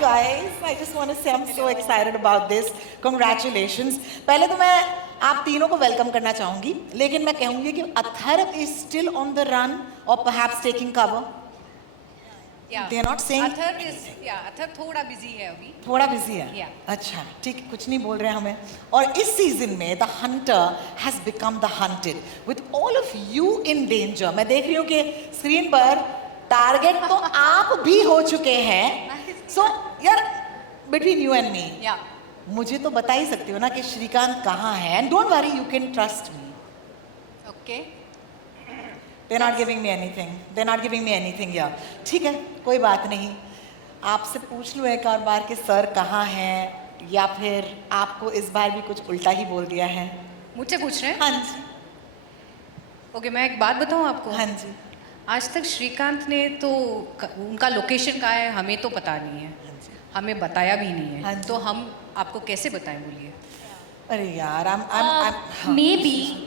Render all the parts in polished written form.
guys. I just want to say I'm so excited about this. Congratulations. पहले तो मैं आप तीनों को वेलकम करना चाहूंगी, लेकिन मैं कहूंगी कि Atharva is still on the run or perhaps taking cover. Yeah. They are not saying. Atharva थोड़ा बिजी है अभी. थोड़ा बिजी है. Yeah. अच्छा, ठीक, कुछ नहीं बोल रहे हैं हमें. और इस सीजन में the hunter has become the hunted with all of you in danger. मैं देख रही हूँ कि स्क्रीन पर टारगेट तो आप भी हो चुके हैं. So यार, between you and me. Yeah. मुझे तो बता ही सकती हो ना कि श्रीकांत कहाँ है. And don't worry, you can trust me. Okay. They're not giving me anything. They're not giving me anything here. ठीक है, कोई बात नहीं. आपसे पूछ लूँ एक और बार कि सर कहाँ हैं, या फिर आपको इस बार भी कुछ उल्टा ही बोल दिया है. मुझसे पूछ रहे हैं? हाँ जी. ओके, मैं एक बात बताऊँ आपको. हाँ जी. आज तक श्रीकांत ने तो उनका लोकेशन कहाँ है हमें तो पता नहीं है. हमें बताया भी नहीं हाँ है. जी. तो हम आपको कैसे बताएं, बोलिए. अरे यार, I'm maybe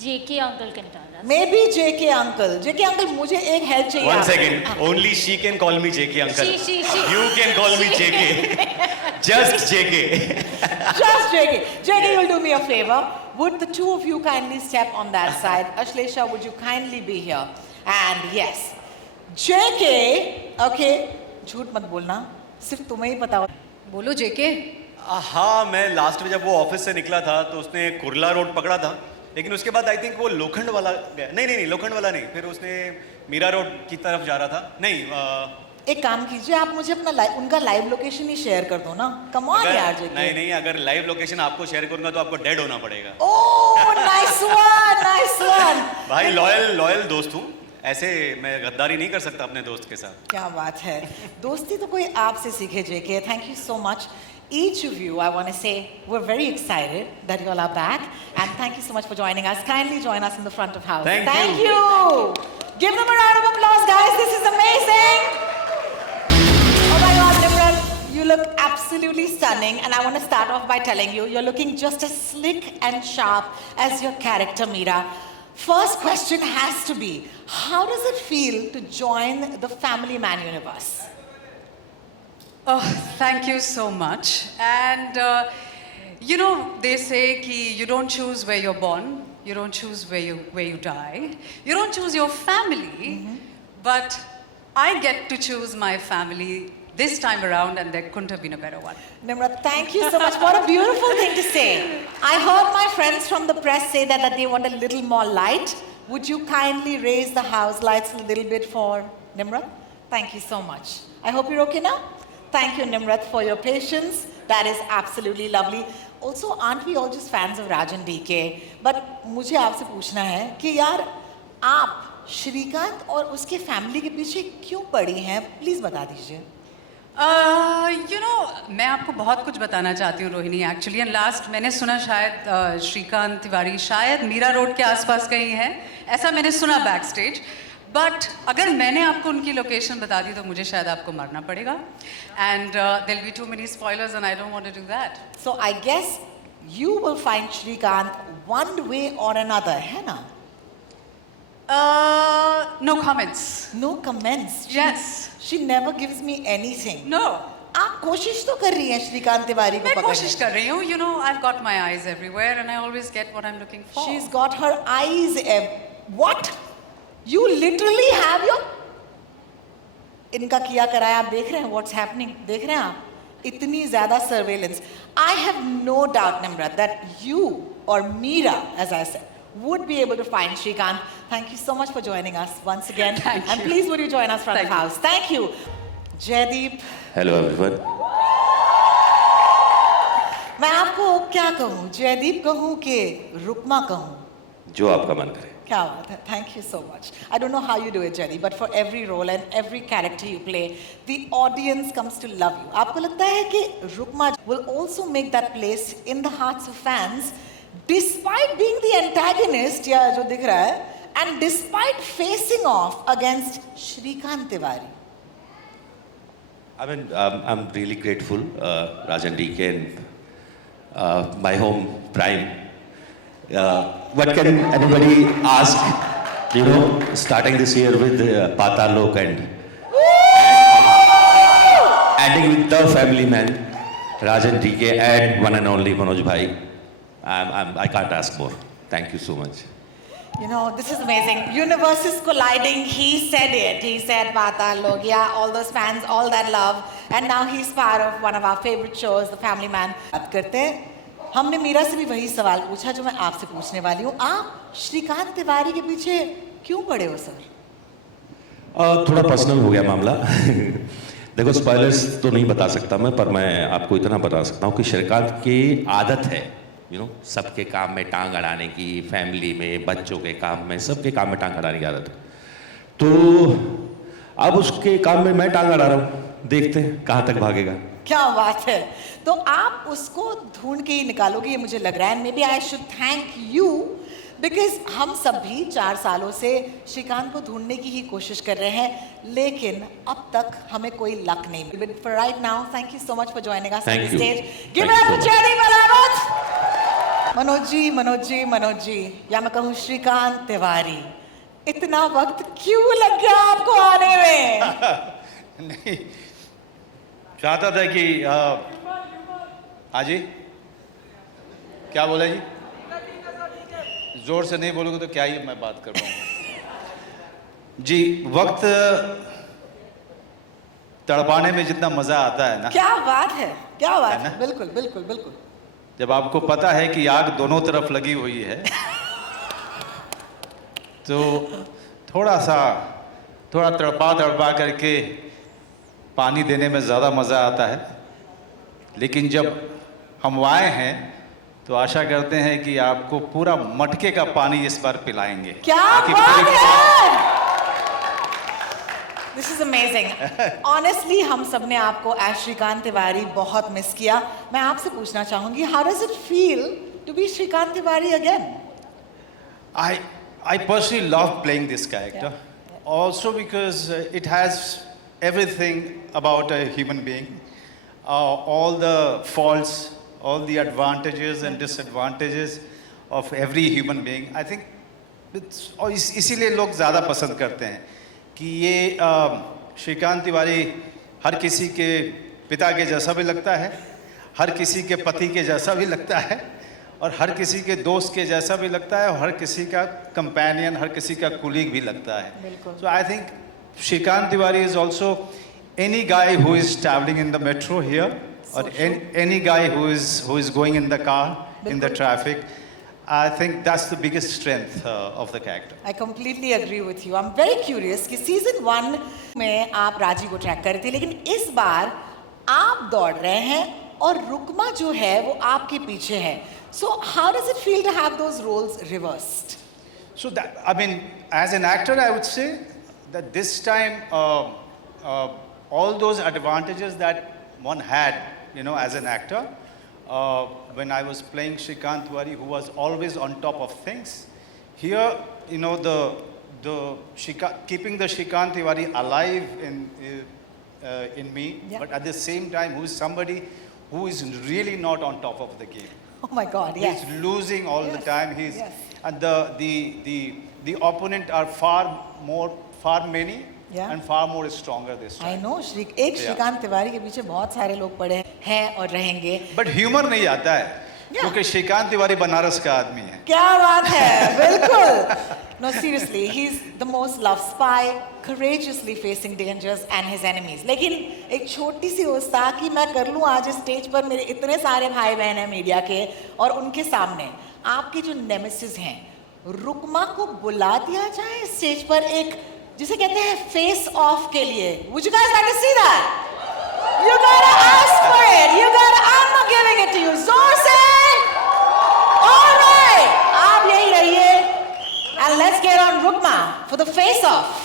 JK uncle can tell us. Maybe JK uncle. JK uncle, मुझे एक हेल्प चाहिए. One आपसे. second. Only she can call me JK uncle. She. You can call me JK. Just JK. Just JK. JK, you'll do me a favor. Would the two of you kindly step on that side? Ashlesha, would you kindly be here? And yes, JK. Okay. झूठ मत बोलना. सिर्फ तुम्हें ही पता हो. बोलो जेके. हाँ, मैं लास्ट में जब वो ऑफिस से निकला था तो उसने कुर्ला रोड पकड़ा था, लेकिन उसके बाद आई थिंक वो लोखंड वाला गया. नहीं, लोखंड वाला नहीं, फिर उसने मीरा रोड की तरफ जा रहा था. नहीं, एक काम कीजिए, आप मुझे अपना उनका लाइव लोकेशन ही शेयर कर दो ना. कम ऑन यार JK. नहीं, अगर लाइव लोकेशन आपको शेयर करूंगा तो आपको डेड होना पड़ेगा. ओह, नाइस वन. भाई, लॉयल दोस्त हूँ, ऐसे मैं गद्दारी नहीं कर सकता अपने दोस्त के साथ. क्या बात है. दोस्ती तो कोई आपसे सीखे JK. Thank you so much. Each of you, I want to say, we're very excited that you all are back, and thank you so much for joining us. Kindly join us in the front of house. Thank you. Give them a round of applause, guys. This is amazing. Oh my God, Nimrat, you look absolutely stunning, and I want to start off by telling you, you're looking just as slick and sharp as your character, Meera. First question has to be, how does it feel to join the Family Man universe? Oh, thank you so much. And you know, they say कि you don't choose where you're born, you don't choose where you die, you don't choose your family, but I get to choose my family this time around, and there couldn't have been a better one. Nimrat, thank you so much. What a beautiful thing to say. I heard my friends from the press say that they want a little more light. Would you kindly raise the house lights a little bit for Nimrat? Thank you so much. I hope you're okay now. Thank you, Nimrat, for your patience. That is absolutely lovely. Also, aren't we all just fans of Rajan DK? But मुझे आपसे पूछना है कि यार आप श्रीकांत और उसके family के पीछे क्यों पड़ी हैं? प्लीज बता दीजिए. You know, मैं आपको बहुत कुछ बताना चाहती हूँ रोहिणी एक्चुअली. एंड लास्ट मैंने सुना शायद श्रीकांत तिवारी शायद मीरा रोड के आसपास कहीं है, ऐसा मैंने सुना बैक स्टेज. बट अगर मैंने आपको उनकी लोकेशन बता दी तो मुझे शायद आपको मरना पड़ेगा. And there be too many spoilers and I don't want to do that. So I guess you will find Shrikant one way or another, है ना? No comments. No comments. Yes. She never gives me anything. No. आप कोशिश तो कर रही हैं श्रीकांत तिवारी को मैं पकड़ने कोशिश कर रही हूँ. You know, I've got my eyes everywhere and I always get what I'm looking for. She's got her eyes. What? You literally have your. इनका किया कराया आप देख रहे हैं. What's happening? देख रहे हैं आप? इतनी ज़्यादा surveillance. I have no doubt, Nimrat, that you or Meera, as I said, would be able to find Shrikant. Thank you so much for joining us once again. Thank And you. please would you join us front of Thank you. house. Thank you. Jaideep. Hello everyone. मैं आपको क्या कहूँ? जयदीप कहूँ कि रुकमा कहूँ? जो आपका मन करे. क्या बात है. Thank you so much. I don't know how you do it, Jaydeep, but for every role and every character you play, the audience comes to love you. आपको लगता है कि Rukma will also make that place in the hearts of fans, despite being the antagonist या जो दिख रहा है, and despite facing off against Shrikant Tiwari. I mean, I'm really grateful, Rajan DK and my home Prime. What can anybody ask? You know, starting this year with Patalok ending with the family man, Rajan DK and one and only Manoj Bhai. I can't ask more. Thank you so much. You know, this is amazing. Universes colliding. He said it. He said Paatal Logia, all those fans, all that love. And now he's part of one of our favorite shows, The Family Man. बात करते हैं. हमने मीरा से भी वही सवाल पूछा जो मैं आपसे पूछने वाली हूँ. आप श्रीकांत तिवारी के पीछे क्यों पड़े हो सर? थोड़ा पर्सनल हो गया मामला. देखो स्पॉयलर्स तो नहीं बता सकता मैं, पर मैं आपको इतना बता सकता हूँ कि श्रीकांत की आदत है, सबके काम में टांग अड़ाने की, फैमिली में, बच्चों के काम में, सबके काम में टांग अड़ाने की आदत है. तो अब उसके काम में मैं टांग अड़ा रहा हूँ, देखते हैं कहाँ तक भागेगा. क्या बात है. तो आप उसको ढूंढ के ही निकालोगे ये मुझे लग रहा है. Maybe I should thank you because हम सब भी 4 सालों से श्रीकांत को ढूंढने की ही कोशिश कर रहे हैं, लेकिन अब तक हमें कोई लक नहीं मिली. But for right now thank you so much for joining us on the stage. Give it up for Cherry Malavat. Manoj ji, या मैं कहूँ श्रीकांत तिवारी, इतना वक्त क्यों लग गया आपको आने में? नहीं, चाहता था कि हाँ जी, क्या बोला जी? जोर से नहीं बोलोगे तो क्या ही मैं बात कर पाऊंगा जी. वक्त तड़पाने में जितना मजा आता है ना, क्या बात है, क्या बात है ना? है. बिल्कुल बिल्कुल बिल्कुल. जब आपको पता है कि आग दोनों तरफ लगी हुई है तो थोड़ा तड़पा करके पानी देने में ज़्यादा मज़ा आता है. लेकिन जब हम आए हैं तो आशा करते हैं कि आपको पूरा मटके का पानी इस बार पिलाएंगे. क्या ताकि बात पूरी- है. This is amazing. ऑनेस्टली हम सब ने आपको एज श्रीकांत तिवारी बहुत मिस किया. मैं आपसे पूछना चाहूंगी, how does it feel to be Shrikant Tiwari again? I personally love playing this character. Also because it has everything about a human being. All the faults, all the advantages and disadvantages of every human being. I think और इसीलिए लोग ज़्यादा पसंद करते हैं कि ये श्रीकांत तिवारी हर किसी के पिता के जैसा भी लगता है, हर किसी के पति के जैसा भी लगता है, और हर किसी के दोस्त के जैसा भी लगता है, और हर किसी का कंपेनियन, हर किसी का कुलीग भी लगता है. So I think Shrikant Tiwari is also any guy who is travelling in the metro here, or any guy who is going in the car, in the traffic. I think that's the biggest strength of the character. I completely agree with you. I'm very curious कि season 1 में आप राजी को track कर रही थी, लेकिन इस बार आप दौड़ रहे हैं और रुकमा जो है वो आपके पीछे है. So how does it feel to have those roles reversed? So that, I mean, as an actor, I would say that this time all those advantages that one had, as an actor, when I was playing Shrikant Tiwari, who was always on top of things, here, keeping the Shrikant Tiwari alive in me, Yeah. but at the same time, who is somebody who is really not on top of the game. Oh my God, yes. He's losing all the Yes, time. yes. And the opponent are far many, Yeah. and far more stronger this I time. know. Shrikant Tiwari के पीछे बहुत सारे लोग पड़े हैं और रहेंगे. But humour नहीं आता है, क्योंकि श्रीकांत तिवारी बनारस का आदमी है. क्या बात है, बिल्कुल. No, seriously, he's the most loved spy, courageously facing dangers and his enemies. लेकिन एक छोटी सी होता कि मैं कर लूँ आज स्टेज पर, मेरे इतने सारे भाई बहन हैं मीडिया के, और उनके सामने आपके जो नेमेसिस हैं, रुकमा को बुला दिया जाए स्टेज पर एक, जिसे कहते हैं फेस ऑफ के लिए. Would you guys like to see that? You gotta ask for it. You gotta. I'm not giving it to you. जोर से. All right. आप यही रहिए. And let's get on Rukma for the face off.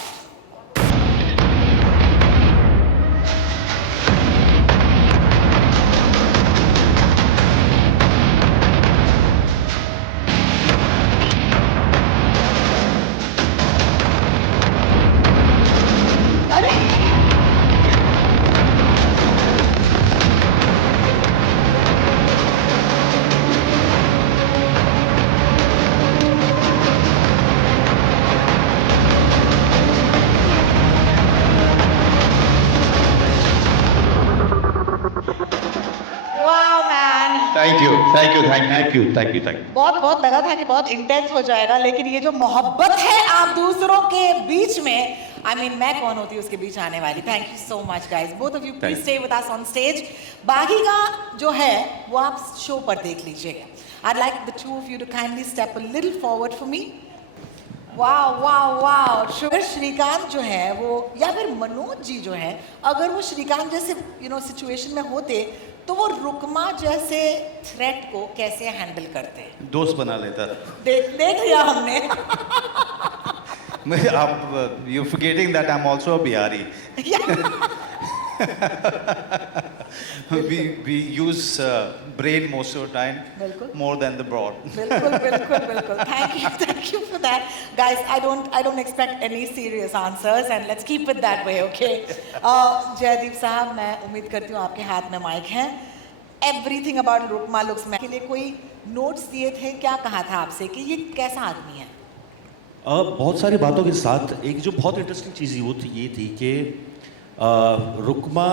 Thank you thank you thank you thank you thank you thank you. बहुत बहुत लगा था कि बहुत इंटेंस हो जाएगा, लेकिन ये जो मोहब्बत है आप दूसरों के बीच में, आई मीन मैं कौन होती हूँ उसके बीच आने वाली। Thank you so much guys, both of you please Thank stay with us on stage. बाकी का जो है वो आप शो पर देख लीजिएगा। I'd like the two of you to kindly step a little forward for me. वाह वाह वाह। अगर श्रीकांत जो है वो या फिर मनोज जी जो है, अगर वो श्रीकांत जैसे सिचुएशन में होते तो वो रुकमा जैसे थ्रेट को कैसे हैंडल करते हैं? दोस्त बना लेता। देख लिया हमने। मैं आप you forgetting that I am also a Bihari. we use brain most of the time बिल्कुल। more than the broad. बिल्कुल बिल्कुल बिल्कुल। Thank you for that, guys. I don't expect any serious answers and let's keep it that way, okay? Jaideep साहब, मैं उम्मीद करती हूँ आपके हाथ में माइक है। Everything about रुकमा लुक्स में के लिए कोई नोट्स दिए थे, क्या कहा था आपसे कि ये कैसा आदमी है? बहुत सारी बातों के साथ एक जो बहुत इंटरेस्टिंग चीज़ ये थी कि Rukma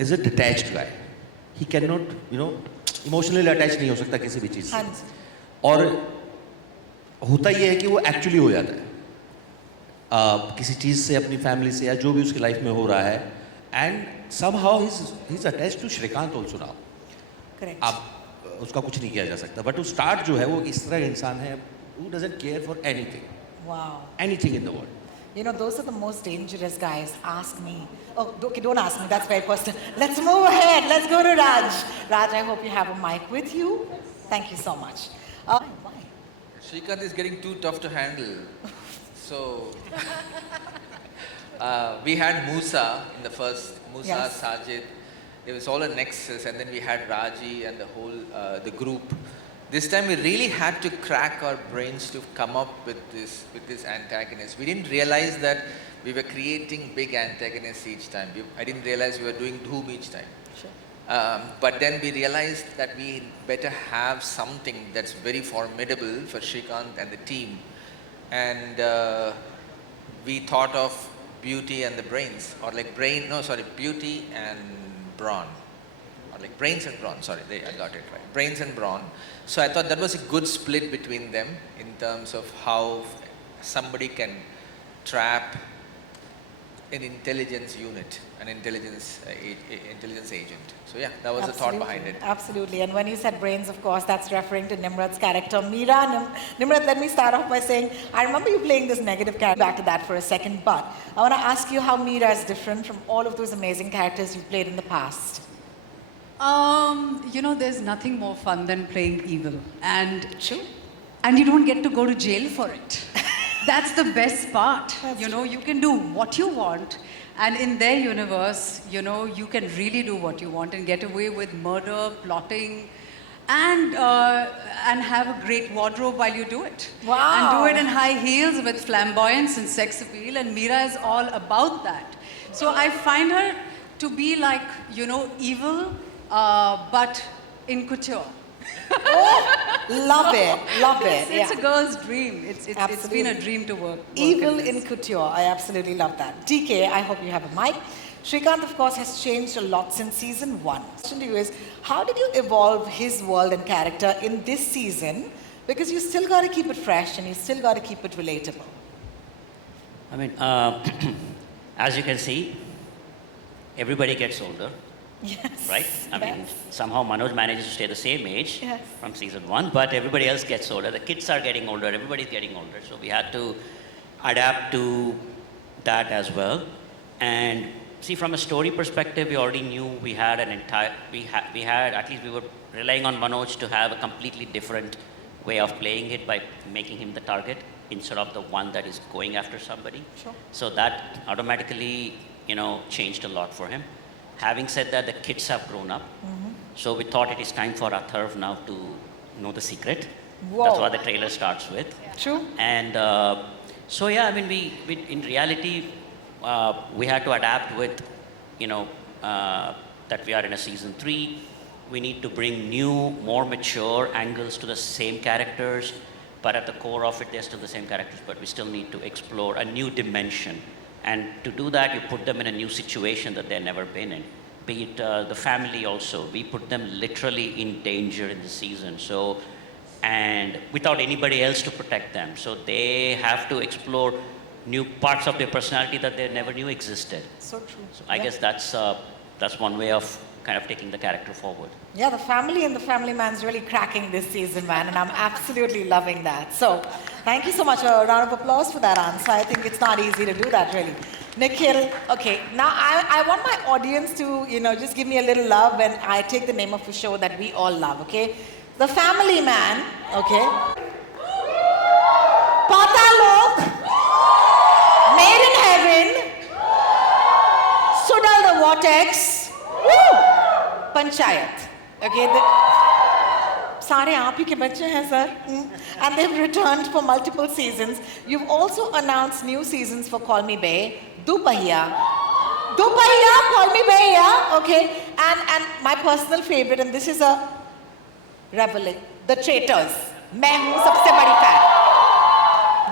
is a detached guy. He can not emotionally attach नहीं हो सकता किसी भी चीज़ से। हाँ जी। और होता ये है कि वो एक्चुअली हो जाता है किसी चीज़ से, अपनी फैमिली से या जो भी उसकी लाइफ में हो रहा है। And somehow he is attached to Shrikant also now. Correct. आप उसका कुछ नहीं किया जा सकता, बट वो स्टार्ट जो है वो इस तरह का इंसान है who doesn't care for anything in the world. You know, those are the most dangerous guys. Ask me. Oh, okay, don't ask me. That's very personal. Let's move ahead. Let's go to Raj. Raj, I hope you have a mic with you. Thank you so much. Why? Srikanth is getting too tough to handle. So, we had Musa in the first, Musa, Yes. Sajid. It was all a nexus, and then we had Raji and the whole, the group. This time we really had to crack our brains to come up with this antagonist. We didn't realize that we were creating big antagonists each time. I didn't realize we were doing Dhoom each time. Sure. But then we realized that we better have something that's very formidable for Srikanth and the team. And we thought of Beauty and the Brains, or like Beauty and Brawn. Or like Brains and Brawn, sorry, I got it right. Brains and Brawn. So I thought that was a good split between them in terms of how somebody can trap an intelligence unit, an intelligence agent. So yeah, that was the thought behind it. Absolutely. And when you said brains, of course, that's referring to Nimrat's character, Meera. Nimrat, let me start off by saying, I remember you playing this negative character. Back to that for a second, but I want to ask you how Meera is different from all of those amazing characters you've played in the past. There's nothing more fun than playing evil, and True. and you don't get to go to jail for it. That's the best part. You can do what you want, and in their universe, you can really do what you want and get away with murder, plotting, and have a great wardrobe while you do it. Wow. And do it in high heels with flamboyance and sex appeal, and Meera is all about that. So I find her to be like, evil, but in couture. Love it. Love it. It's a girl's dream. It's been Absolutely. a dream to work Evil in in this. couture. I absolutely love that. DK, I hope you have a mic. Srikanth, of course, has changed a lot since season 1. The question to you is, how did you evolve his world and character in this season? Because you still got to keep it fresh and you still got to keep it relatable. I mean, as you can see, everybody gets older. Yes. Right? I mean, Yes. somehow Manoj manages to stay the same age Yes. from season 1, but everybody else gets older. The kids are getting older, everybody's getting older. So we had to adapt to that as well. And see, from a story perspective, we already knew we had at least we were relying on Manoj to have a completely different way of playing it by making him the target instead of the one that is going after somebody. Sure. So that automatically, changed a lot for him. Having said that, the kids have grown up. So we thought it is time for Atharv now to know the secret. Whoa. That's what the trailer starts with. True. And so yeah, I mean, we in reality, we had to adapt with, that we are in a season 3. We need to bring new, more mature angles to the same characters, but at the core of it, they're still the same characters, but we still need to explore a new dimension. And to do that, you put them in a new situation that they've never been in. be it the family also. We put them literally in danger in the season. So, and without anybody else to protect them. So they have to explore new parts of their personality that they never knew existed. So true. So I guess that's one way of kind of taking the character forward. Yeah, the family and the family man's really cracking this season, man, and I'm absolutely loving that. So, thank you so much. A round of applause for that answer. I think it's not easy to do that, really. Nikhil, okay, now I want my audience to, just give me a little love when I take the name of a show that we all love, okay? The Family Man, okay? Patalok, Made in Heaven, Sudal the Vortex, woo! Panchayat. Okay, सारे आप ही के बच्चे हैं sir, and they've returned for multiple seasons. You've also announced new seasons for Call Me Bae, Dupahiya, Call Me Bae, yeah, okay, and my personal favorite, and this is a revelation, The Traitors. मैं हूँ सबसे बड़ी fan.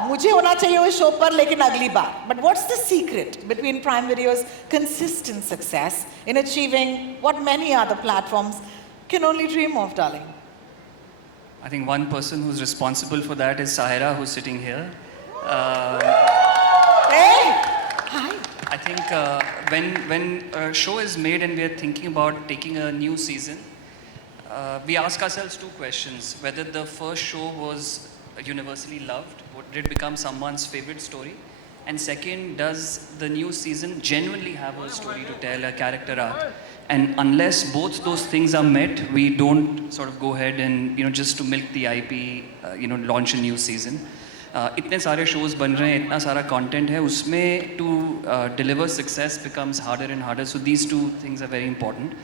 मुझे होना चाहिए उस show पर लेकिन अगली बार. But what's the secret between Prime Video's consistent success in achieving what many other platforms can only dream of, darling? I think one person who's responsible for that is Sahira, who's sitting here. Hey! Hi. I think when a show is made and we are thinking about taking a new season, we ask ourselves two questions. Whether the first show was universally loved, did it become someone's favorite story? And second, does the new season genuinely have a story to tell, a character arc? And unless both those things are met, we don't sort of go ahead and, just to milk the IP, launch a new season. इतने सारे shows बन रहे हैं, इतना सारा content है, उसमें to deliver success becomes harder and harder. So these two things are very important.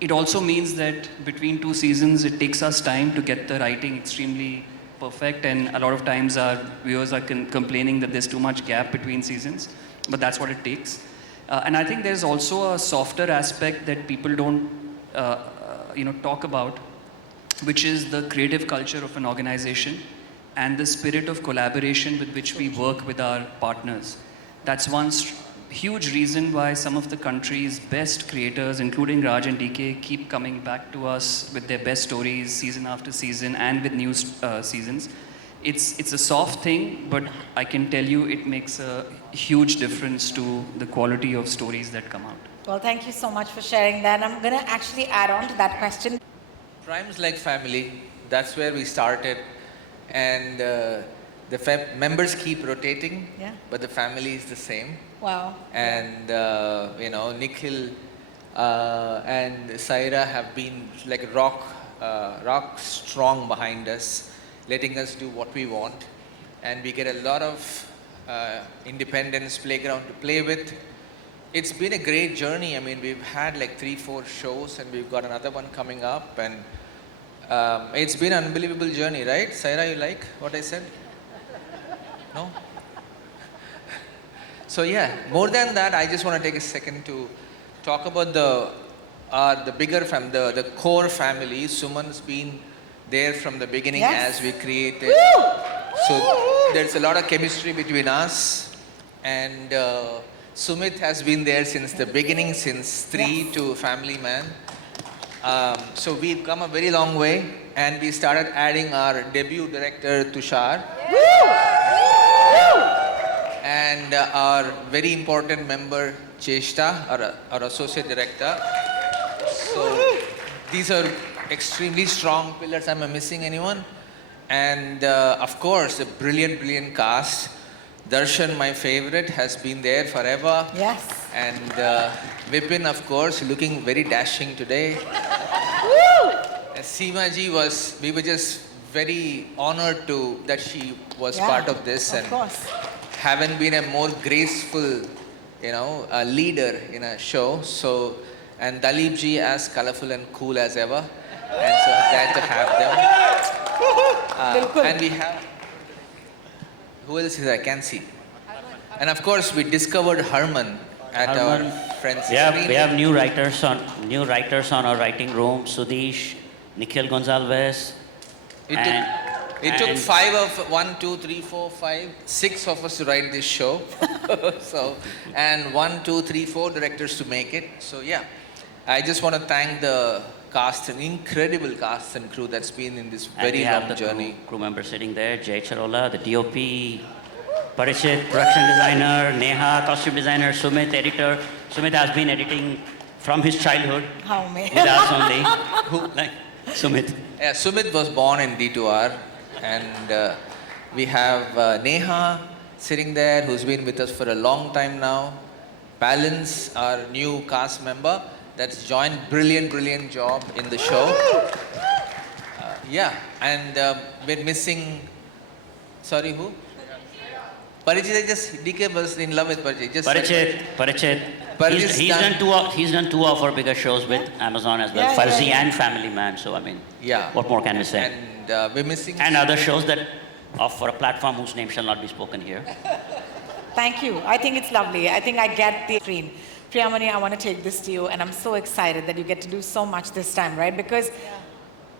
It also means that between two seasons, it takes us time to get the writing extremely perfect, and a lot of times our viewers are complaining that there's too much gap between seasons, but that's what it takes. And I think there's also a softer aspect that people don't, talk about, which is the creative culture of an organization and the spirit of collaboration with which we work with our partners. That's one huge reason why some of the country's best creators, including Raj and DK, keep coming back to us with their best stories season after season and with new seasons. It's a soft thing, but I can tell you it makes a huge difference to the quality of stories that come out. Well, thank you so much for sharing that. I'm going to actually add on to that question. Prime's like family. That's where we started. And the members keep rotating, Yeah. but the family is the same. Wow. And, Nikhil and Saira have been like rock strong behind us, letting us do what we want. And we get a lot of independence playground to play with. It's been a great journey. I mean, we've had like 3-4 shows and we've got another one coming up. And it's been an unbelievable journey, right? Saira, you like what I said? No? So yeah, more than that, I just want to take a second to talk about the bigger the core family. Suman's been there from the beginning. Yes. As we created. Woo! So there's a lot of chemistry between us, and Sumit has been there since the beginning, since 3 to Family Man. So we've come a very long way, and we started adding our debut director Tushar. And our very important member Cheshta, our associate director. So these are extremely strong pillars. Am I missing anyone? And of course, a brilliant cast. Darshan, my favorite, has been there forever. Yes. And Vipin, of course, looking very dashing today. Seema ji we were just very honored that she was part of this. Of course. Haven't been a more graceful, a leader in a show. So, and Dalip ji as colorful and cool as ever. And so glad to have them. And we have, who else is I can see? And of course, we discovered Harman at our friend's We have new writers on our writing room. Sudesh, Nikhil Gonzalez, It and It took 6 of us to write this show. So, and 1, 2, 3, 4 directors to make it. So yeah, I just want to thank the cast, an incredible cast and crew that's been in this And very we have long the journey. crew members sitting there, Jay Charola, the DOP, Parishit, production designer, Neha, costume designer, Sumit, editor. Sumit has been editing from his childhood How many? with us only. Like, Sumit. Yeah, Sumit was born in D2R, and we have Neha sitting there, who's been with us for a long time now. Balance, our new cast member, that's joined brilliant job in the show. Yeah, and we're missing. Sorry, who? Parichet. DK was in love with Parichet. Parishit. Parishit's He's done two of our bigger shows with Amazon as well, Yeah, Fuzzy yeah. and Family Man. So I mean, Yeah. what more can we say? And we're missing. And other shows that offer a platform whose name shall not be spoken here. Thank you. I think it's lovely. I think I get the dream. Priyamani, I want to take this to you, and I'm so excited that you get to do so much this time, right? Because,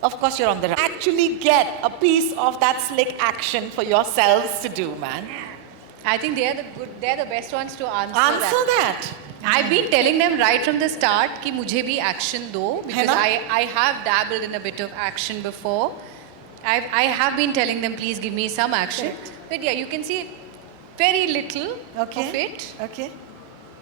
of course, you're on the actually get a piece of that slick action for yourselves to do, man. I think they're the best ones to answer Answer that. that. I've been telling them right from the start कि मुझे भी action दो, because ना? I have dabbled in a bit of action before. I have been telling them, please give me some action. But yeah, you can see very little of it. Okay.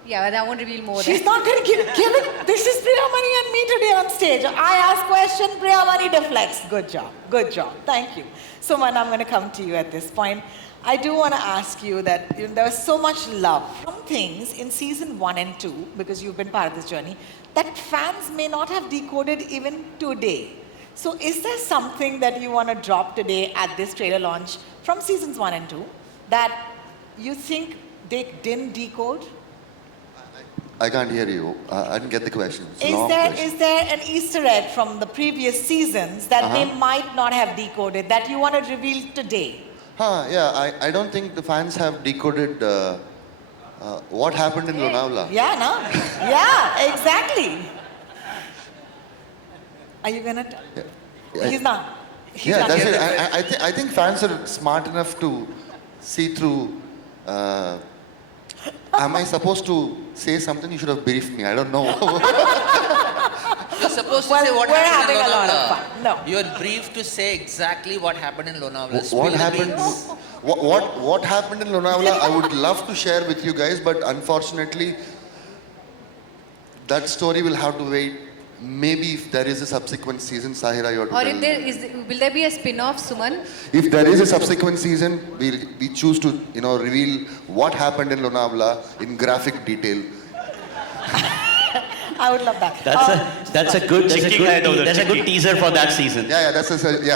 Yeah, but I won't reveal more. She's than- not going to give it. This is Priyamani and me today on stage. I ask question, Priyamani deflects. Good job. Good job. Thank you. Suman, I'm going to come to you at this point. I do want to ask you that there was so much love. Some things in season 1 and 2, because you've been part of this journey, that fans may not have decoded even today. So is there something that you want to drop today at this trailer launch from seasons 1 and 2 that you think they didn't decode? I can't hear you. I didn't get the question. It's a long question. Is there an Easter egg from the previous seasons that they might not have decoded that you want to reveal today? Yeah, I don't think the fans have decoded what happened in Lonavala. Yeah, no? Yeah, exactly. Are you gonna? He's not. He's Yeah, not that's here. it. I think fans are smart enough to see through. Am I supposed to say something? You should have briefed me. I don't know. You're supposed to Well, say what we're happened in having a lot of Lonavala. fun. No. You're briefed to say exactly what happened in Lonavala. What Spill the happened? beans. What happened in Lonavala? I would love to share with you guys, but unfortunately, that story will have to wait. Maybe if there is a subsequent season, Sahira, you have to Or tell if me. will there be a spin-off, Suman? If there is a subsequent season, we choose to reveal what happened in Lonavala in graphic detail. I would love that. That's a good teaser for that season. Yeah,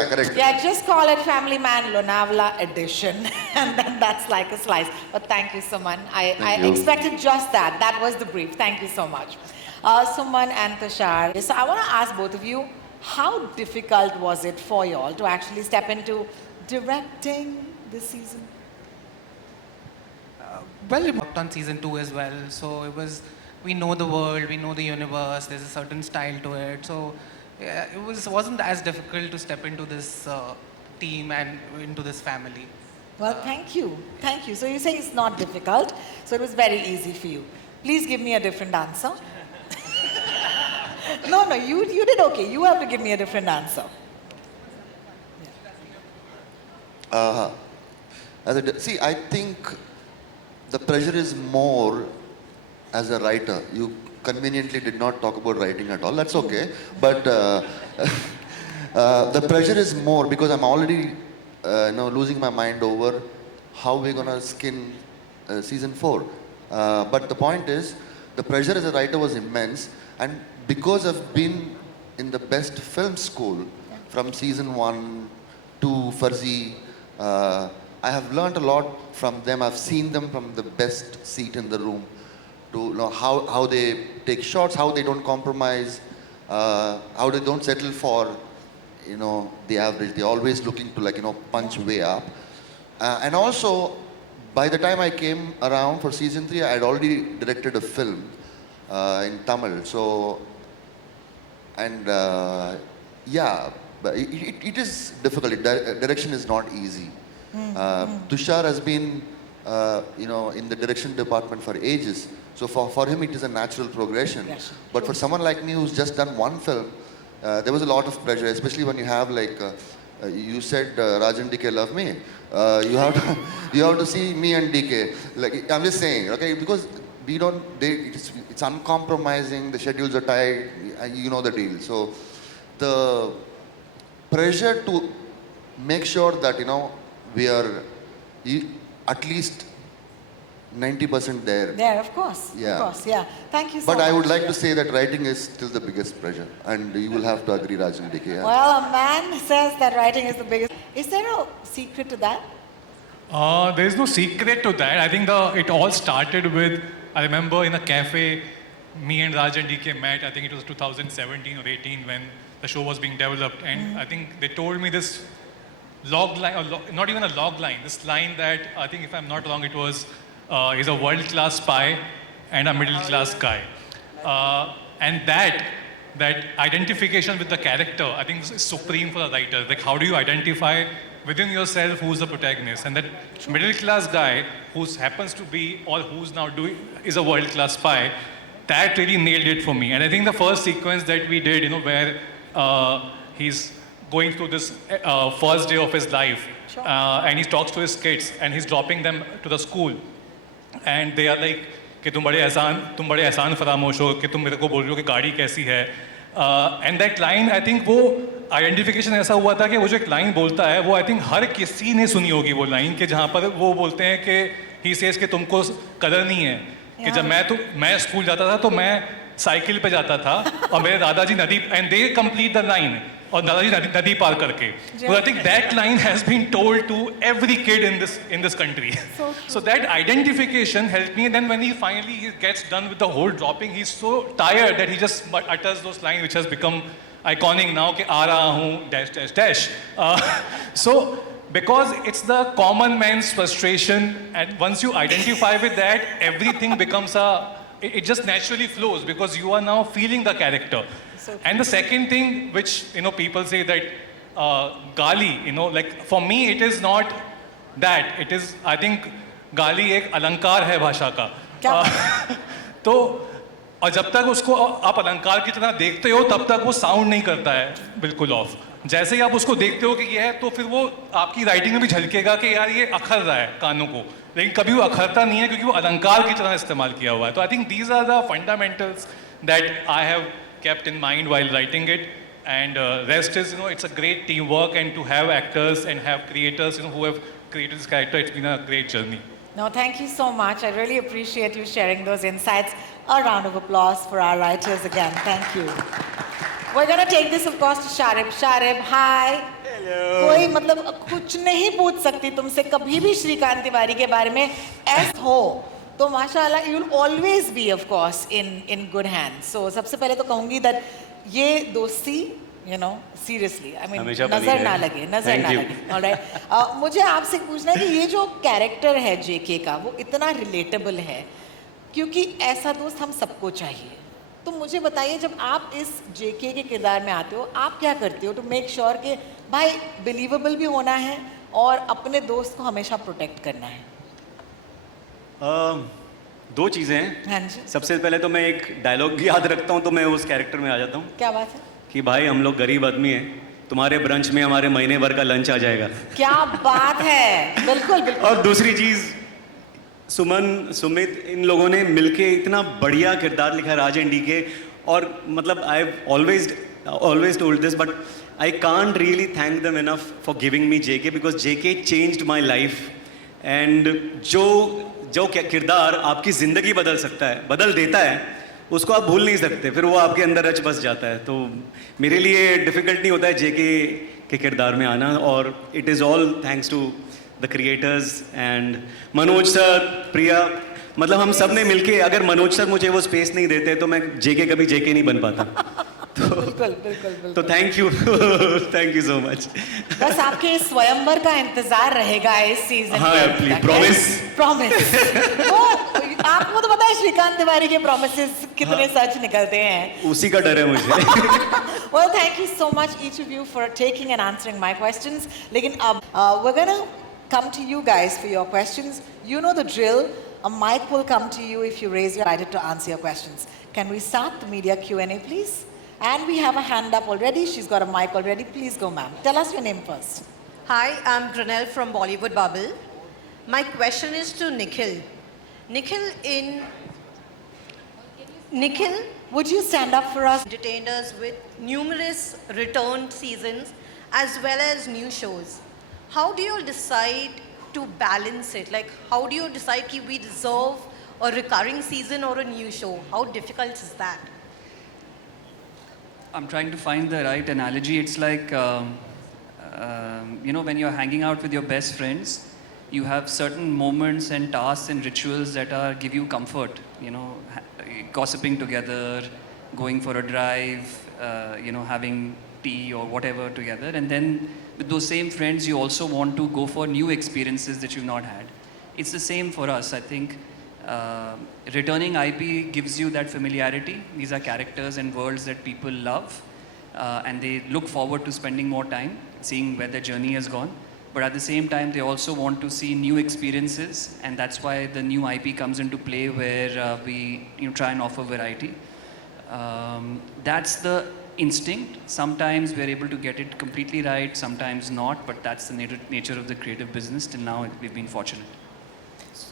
correct. Yeah, just call it Family Man Lonavala edition, and then that's like a slice. But thank you, Suman. I you. expected just that. That was the brief. Thank you so much. Suman and Tushar. So I want to ask both of you, how difficult was it for you all to actually step into directing this season? Well, we worked on season 2 as well, so it was, we know the world, we know the universe, there's a certain style to it, so yeah, it wasn't as difficult to step into this team and into this family. Well, thank you. Thank you. So you say it's not difficult, so it was very easy for you. Please give me a different answer. No, you did okay. You have to give me a different answer. See, I think the pressure is more as a writer. You conveniently did not talk about writing at all. That's okay. But the pressure is more because I'm already losing my mind over how we're going to skin season 4. But the point is, the pressure as a writer was immense. And because I've been in the best film school from season 1 to Fuzzy, I have learned a lot from them. I've seen them from the best seat in the room to know how they take shots, how they don't compromise, how they don't settle for the average. They're always looking to punch way up. And also, by the time I came around for season 3, I had already directed a film in Tamil. So, and but it is difficult. Direction is not easy. Tushar has been, in the direction department for ages. So for him, it is a natural progression. Yes, But for someone like me who's just done one film, there was a lot of pressure, especially when you have you said Rajan DK love me. You have to see me and DK. Like I'm just saying, okay, because we don't. It's uncompromising. The schedules are tight. You know the deal. So the pressure to make sure that we are at least 90% there. There, of course. Yeah. Of course, yeah. Thank you so But much. I would like to say that writing is still the biggest pressure, and you will have to agree, Rajan DK. Yeah? Well, a man says that writing is the biggest. Is there a secret to that? There is no secret to that. I think it all started with, I remember in a cafe, me and Raj and DK met. I think it was 2017 or 18 when the show was being developed. And I think they told me this log line, or not even a log line, this line that I think if I'm not wrong, it was, he's a world-class spy and a middle-class guy. And that identification with the character, I think is supreme for a writer. Like how do you identify within yourself who's the protagonist? And that middle-class guy who happens to be, or who's now is a world-class spy, that really nailed it for me. And I think the first sequence that we did, where he's going through this first day of his life, and he talks to his kids, and he's dropping them to the school. And they are like, कि तुम बड़े एहसान फरामोश हो कि तुम मेरे को बोल रहे हो कि गाड़ी कैसी है. And that line I think वो आइडेंटिफिकेशन ऐसा हुआ था कि वो जो एक लाइन बोलता है वो आई थिंक हर किसी ने सुनी होगी वो लाइन कि जहाँ पर वो बोलते हैं कि ही सेज कि तुमको कदर नहीं है कि जब मैं स्कूल जाता था तो मैं साइकिल पे जाता था और मेरे दादाजी नदी and they complete the line और दादाजी नदी पार करके. So I think that line has been told to every kid in this country. So that identification helped me. And then when he finally gets done with the whole dropping, he's so tired that he just utters those lines which has become iconic now कि आ रहा हूँ dash dash dash. So because it's the common man's frustration, and once you identify with that, everything becomes it just naturally flows because you are now feeling the character. And the second thing which people say that gali, like for me it is not that, it is I think gali एक अलंकार है भाषा का. तो और जब तक उसको आप अलंकार की तरह देखते हो तब तक वो साउंड नहीं करता है बिल्कुल ऑफ. जैसे ही आप उसको देखते हो कि ये है तो फिर वो आपकी राइटिंग में भी झलकेगा कि यार ये अखर रहा है कानों को, लेकिन कभी वो अखरता नहीं है क्योंकि वो अलंकार की तरह इस्तेमाल किया हुआ है. तो I think these are the fundamentals that I have kept in mind while writing it, and rest is it's a great teamwork, and to have actors and have creators who have created this character, it's been a great journey. No, thank you so much. I really appreciate you sharing those insights. A round of applause for our writers again. Thank you. We're going to take this of course to Sharib. Sharib, hi. Hello. कोई मतलब कुछ नहीं पूछ सकती तुमसे कभी भी श्रीकांत तिवारी के बारे में ऐसा हो तो माशाल्लाह you will always be of course in good hands. So सबसे पहले तो कहूँगी that ये दोस्ती seriously I mean नजर ना लगे. All right. मुझे आपसे पूछना है कि ये जो कैरेक्टर है जेके का वो इतना रिलेटेबल है क्योंकि ऐसा दोस्त हम सबको चाहिए. तो मुझे बताइए जब आप इस जेके के किरदार में आते हो आप क्या करते हो टू मेक श्योर कि भाई बिलीवेबल भी होना है और अपने दोस्त को हमेशा प्रोटेक्ट करना है. दो चीज़ें हैं. हाँ जी. सबसे पहले तो मैं एक डायलॉग याद रखता हूँ तो मैं उस कैरेक्टर में आ जाता हूँ क्या बात है कि भाई हम लोग गरीब आदमी हैं, तुम्हारे ब्रंच में हमारे महीने भर का लंच आ जाएगा. क्या बात है. बिल्कुल बिल्कुल. और दूसरी चीज़ सुमन सुमित इन लोगों ने मिलके इतना बढ़िया किरदार लिखा है राज एंड डीके. और मतलब I have always told this but I can't really thank them enough for giving me JK because JK changed my life. And जो किरदार आपकी ज़िंदगी बदल देता है उसको आप भूल नहीं सकते, फिर वो आपके अंदर रच बस जाता है. तो मेरे लिए डिफ़िकल्ट नहीं होता है जेके के किरदार में आना, और it is all thanks to the creators and Manoj sir, Priya. मतलब हम सब ने मिलके, अगर मनोज सर मुझे वो स्पेस नहीं देते तो मैं जेके कभी जेके नहीं बन पाता. बिल्कुल बिल्कुल बिल्कुल। तो thank you thank you so much. बस आपके इस स्वयंवर का इंतजार रहेगा इस सीजन हाँ, please, promise. प्रॉमिस। वो आपको तो पता है श्रीकांत तिवारी के प्रॉमिसेस कितने सच निकलते हैं। उसी का डर है मुझे। Well, thank you so much each of you for taking and answering my questions. लेकिन अब we're gonna come to you guys for your questions. You know the drill. A mic will come to you if you raise your hand to answer your questions. Can we start the media Q&A, please? And we have a hand up already. She's got a mic already. Please go, ma'am. Tell us your name first. Hi, I'm Granelle from Bollywood Bubble. My question is to Nikhil. Nikhil, would you stand up for us? Entertained us with numerous returned seasons as well as new shows. How do you decide to balance it? Like, how do you decide if we deserve a recurring season or a new show? How difficult is that? I'm trying to find the right analogy. It's like, you know, when you're hanging out with your best friends, you have certain moments and tasks and rituals that give you comfort. You know, gossiping together, going for a drive, you know, having tea or whatever together. And then with those same friends, you also want to go for new experiences that you've not had. It's the same for us, I think. Returning IP gives you that familiarity. These are characters and worlds that people love, and they look forward to spending more time, seeing where their journey has gone. But at the same time, they also want to see new experiences, and that's why the new IP comes into play, where we try and offer variety. That's the instinct. Sometimes we're able to get it completely right, sometimes not, but that's the nature of the creative business. Till now, we've been fortunate.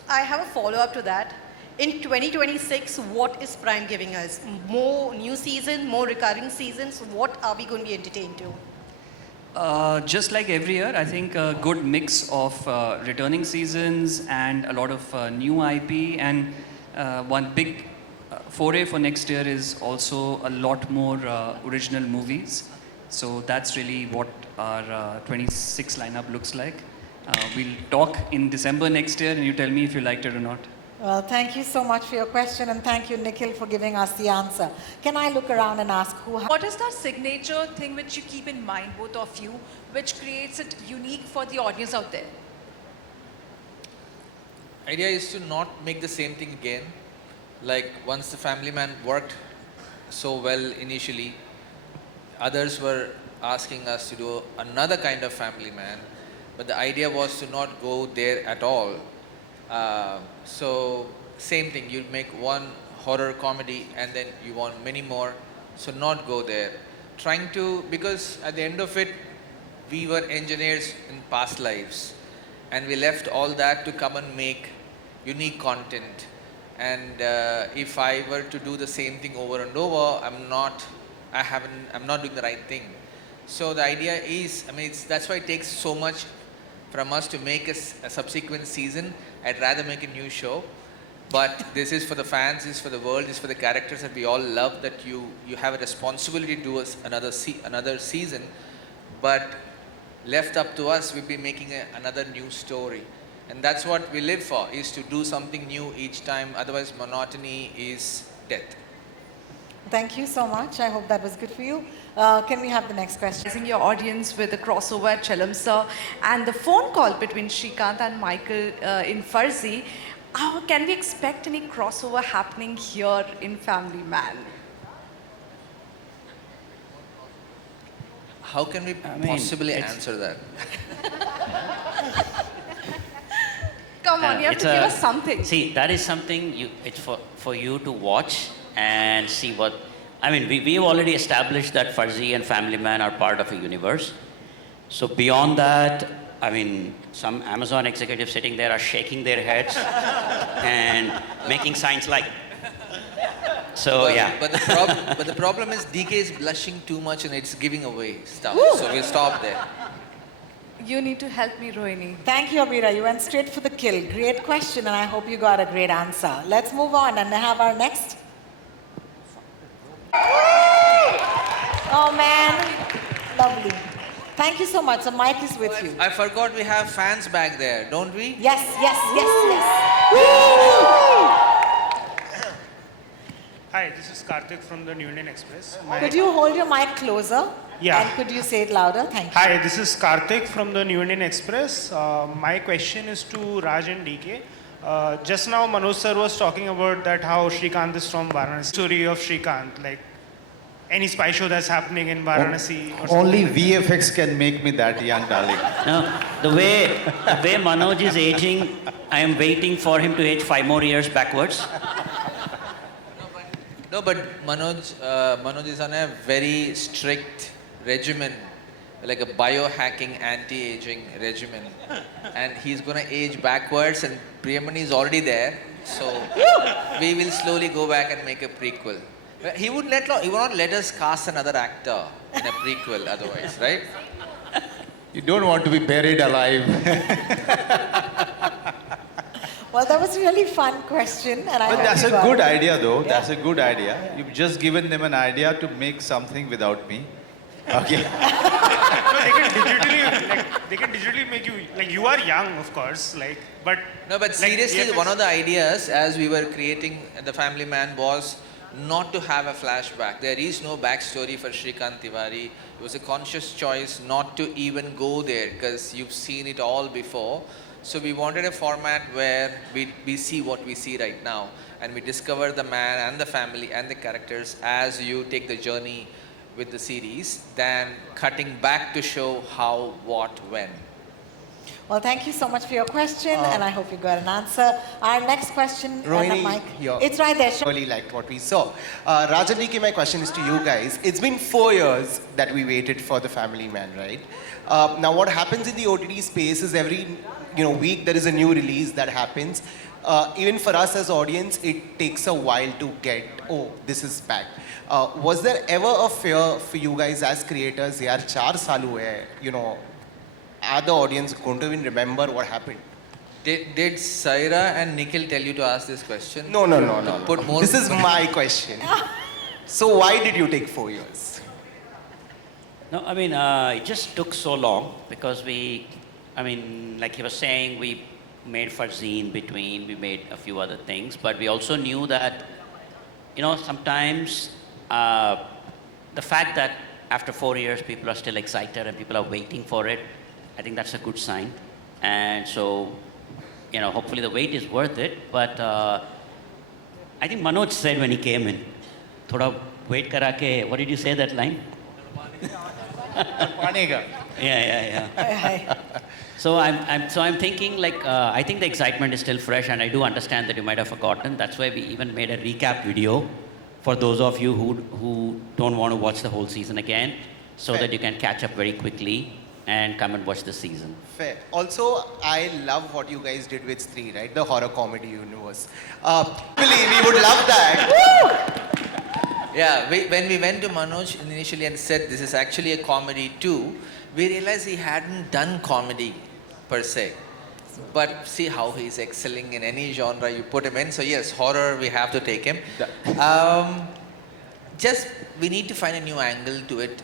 I have a follow-up to that. In 2026, what is Prime giving us? More new season, more recurring seasons? What are we going to be entertained to? Just like every year, I think a good mix of returning seasons and a lot of new IP. And one big foray for next year is also a lot more original movies. So that's really what our 26 lineup looks like. We'll talk in December next year and you tell me if you liked it or not. Well, thank you so much for your question, and thank you, Nikhil, for giving us the answer. Can I look around and ask who... What is that signature thing which you keep in mind, both of you, which creates it unique for the audience out there? Idea is to not make the same thing again. Like once the Family Man worked so well initially, others were asking us to do another kind of Family Man, but the idea was to not go there at all. So same thing, you'll make one horror comedy and then you want many more, so not go there. Trying to, because at the end of it, we were engineers in past lives and we left all that to come and make unique content. And if I were to do the same thing over and over, I'm not doing the right thing. So the idea is, that's why it takes so much from us to make a subsequent season. I'd rather make a new show, but this is for the fans, this is for the world, this is for the characters that we all love, that you have a responsibility to do another season, but left up to us, we'll be making another new story. And that's what we live for, is to do something new each time, otherwise monotony is death. Thank you so much. I hope that was good for you. Can we have the next question? Your audience with a crossover at Chalam Sir and the phone call between Srikanth and Michael in Farzi. Can we expect any crossover happening here in Family Man? How can we possibly answer that? Come on, you have to give us something. See, that is something it's for you to watch and see what... we've already established that Farzi and Family Man are part of a universe. So beyond that, some Amazon executives sitting there are shaking their heads and making signs like... So, yeah. But the problem is DK is blushing too much and it's giving away stuff. Woo! So we'll stop there. You need to help me, Rohini. Thank you, Abira. You went straight for the kill. Great question, and I hope you got a great answer. Let's move on and have our next... Oh man, lovely. Thank you so much. The mic is with you. I forgot we have fans back there, don't we? Yes. Hi, this is Karthik from the New Indian Express. Could you hold your mic closer? Yeah. And could you say it louder? Thank you. Hi, this is Karthik from the New Indian Express. My question is to Raj and DK. Just now Manoj sir was talking about that how Shrikant is from Varanasi. Story of Shrikant, like any spy show that's happening in Varanasi. Or Only something like VFX can make me that young, darling. No, the way Manoj is aging, I am waiting for him to age 5 more years backwards. No, but Manoj is on a very strict regimen, like a biohacking anti-aging regimen. And he's going to age backwards and Priyamani is already there. So we will slowly go back and make a prequel. He would not let us cast another actor in a prequel otherwise, right? You don't want to be buried alive. Well, that was a really fun question. And But that's a good idea, though. Yeah. That's a good idea. You've just given them an idea to make something without me. Okay. No, they can digitally make you, like you are young, of course, like, but... No, but seriously, one of the ideas as we were creating The Family Man was not to have a flashback. There is no backstory for Shrikant Tiwari. It was a conscious choice not to even go there because you've seen it all before. So we wanted a format where we see what we see right now and we discover the man and the family and the characters as you take the journey with the series than cutting back to show how, what, when. Well, thank you so much for your question, and I hope you got an answer. Our next question, Rohini, Mike. It's right there. Really liked what we saw. Raj and DK, my question is to you guys. It's been 4 years that we waited for The Family Man, right? Now, what happens in the OTT space is every week there is a new release that happens. Even for us as audience, it takes a while to get, oh, this is back. Was there ever a fear for you guys as creators, yaar, 4 saal hue, are the audience going to even remember what happened? Did Saira and Nikhil tell you to ask this question? No. This is my question. So why did you take 4 years? No, I mean, it just took so long because like he was saying, we made Farzi in between, we made a few other things, but we also knew that, sometimes the fact that after 4 years people are still excited and people are waiting for it, I think that's a good sign. And so, hopefully the wait is worth it, but I think Manoj said when he came in, thoda wait kara ke, what did you say that line? Yeah. So I'm thinking like, I think the excitement is still fresh and I do understand that you might have forgotten. That's why we even made a recap video for those of you who don't want to watch the whole season again, so that you can catch up very quickly and come and watch the season. Fair. Also, I love what you guys did with Stree, right? The horror comedy universe. We would love that. Yeah, when we went to Manoj initially and said this is actually a comedy too, we realized he hadn't done comedy per se. But see how he's excelling in any genre you put him in. So yes, horror, we have to take him. Just, we need to find a new angle to it.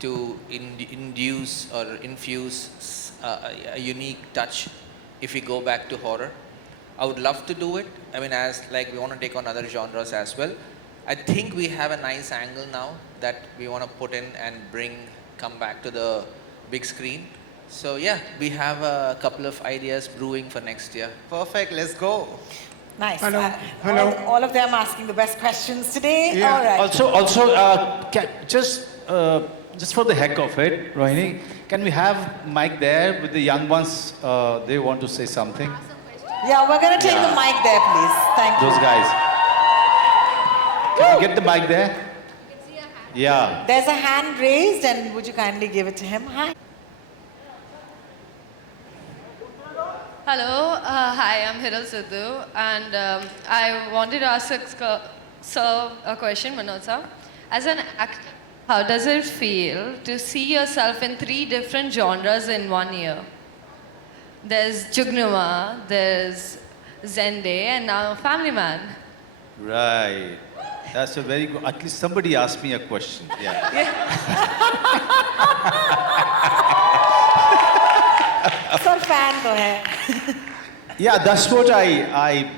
To induce or infuse a unique touch if we go back to horror. I would love to do it. I mean, we want to take on other genres as well. I think we have a nice angle now that we want to put in and come back to the big screen. So yeah, we have a couple of ideas brewing for next year. Perfect, let's go. Nice. Hello. All of them asking the best questions today. Yeah. All right. Also, just for the heck of it, Rohini, can we have Mike there with the young ones? They want to say something. Yeah, we're going to take the mic there, please. Thank you. Those guys. Can we get the mic there? Yeah. There's a hand raised, and would you kindly give it to him? Hi. Hello, hi, I'm Hiral Sidhu, and I wanted to ask sir a question, Manoj sir. As an actor, how does it feel to see yourself in 3 different genres in 1 year? There's Jugnuma, there's Zende, and now Family Man. Right. That's a very good. At least somebody asked me a question. Yeah. Sir, fan to hai. Yeah, that's what I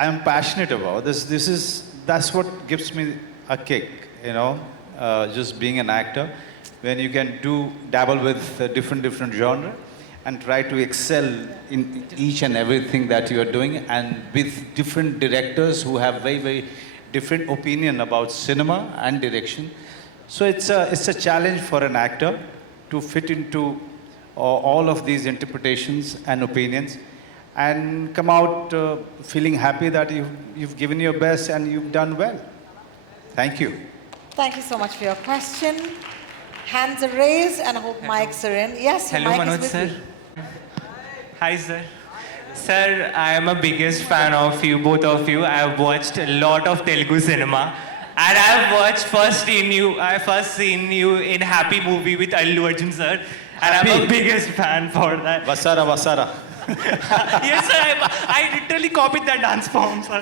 I am passionate about. That's what gives me a kick, you know, just being an actor. When you can dabble with different genre and try to excel in each and everything that you are doing, and with different directors who have very different opinion about cinema and direction. So it's a challenge for an actor to fit into all of these interpretations and opinions and come out feeling happy that you've given your best and you've done well. Thank you. Thank you so much for your question. Hands are raised and I hope mics are in. Yes, your Hello, mic is Manoj with sir. you. Hi, sir. Sir, I am a biggest fan of you, both of you. I have watched a lot of Telugu cinema. And I have watched first seen you in Happy movie with Allu Arjun, sir. And I'm a biggest fan for that. Vasara. Yes, sir. I literally copied that dance form, sir.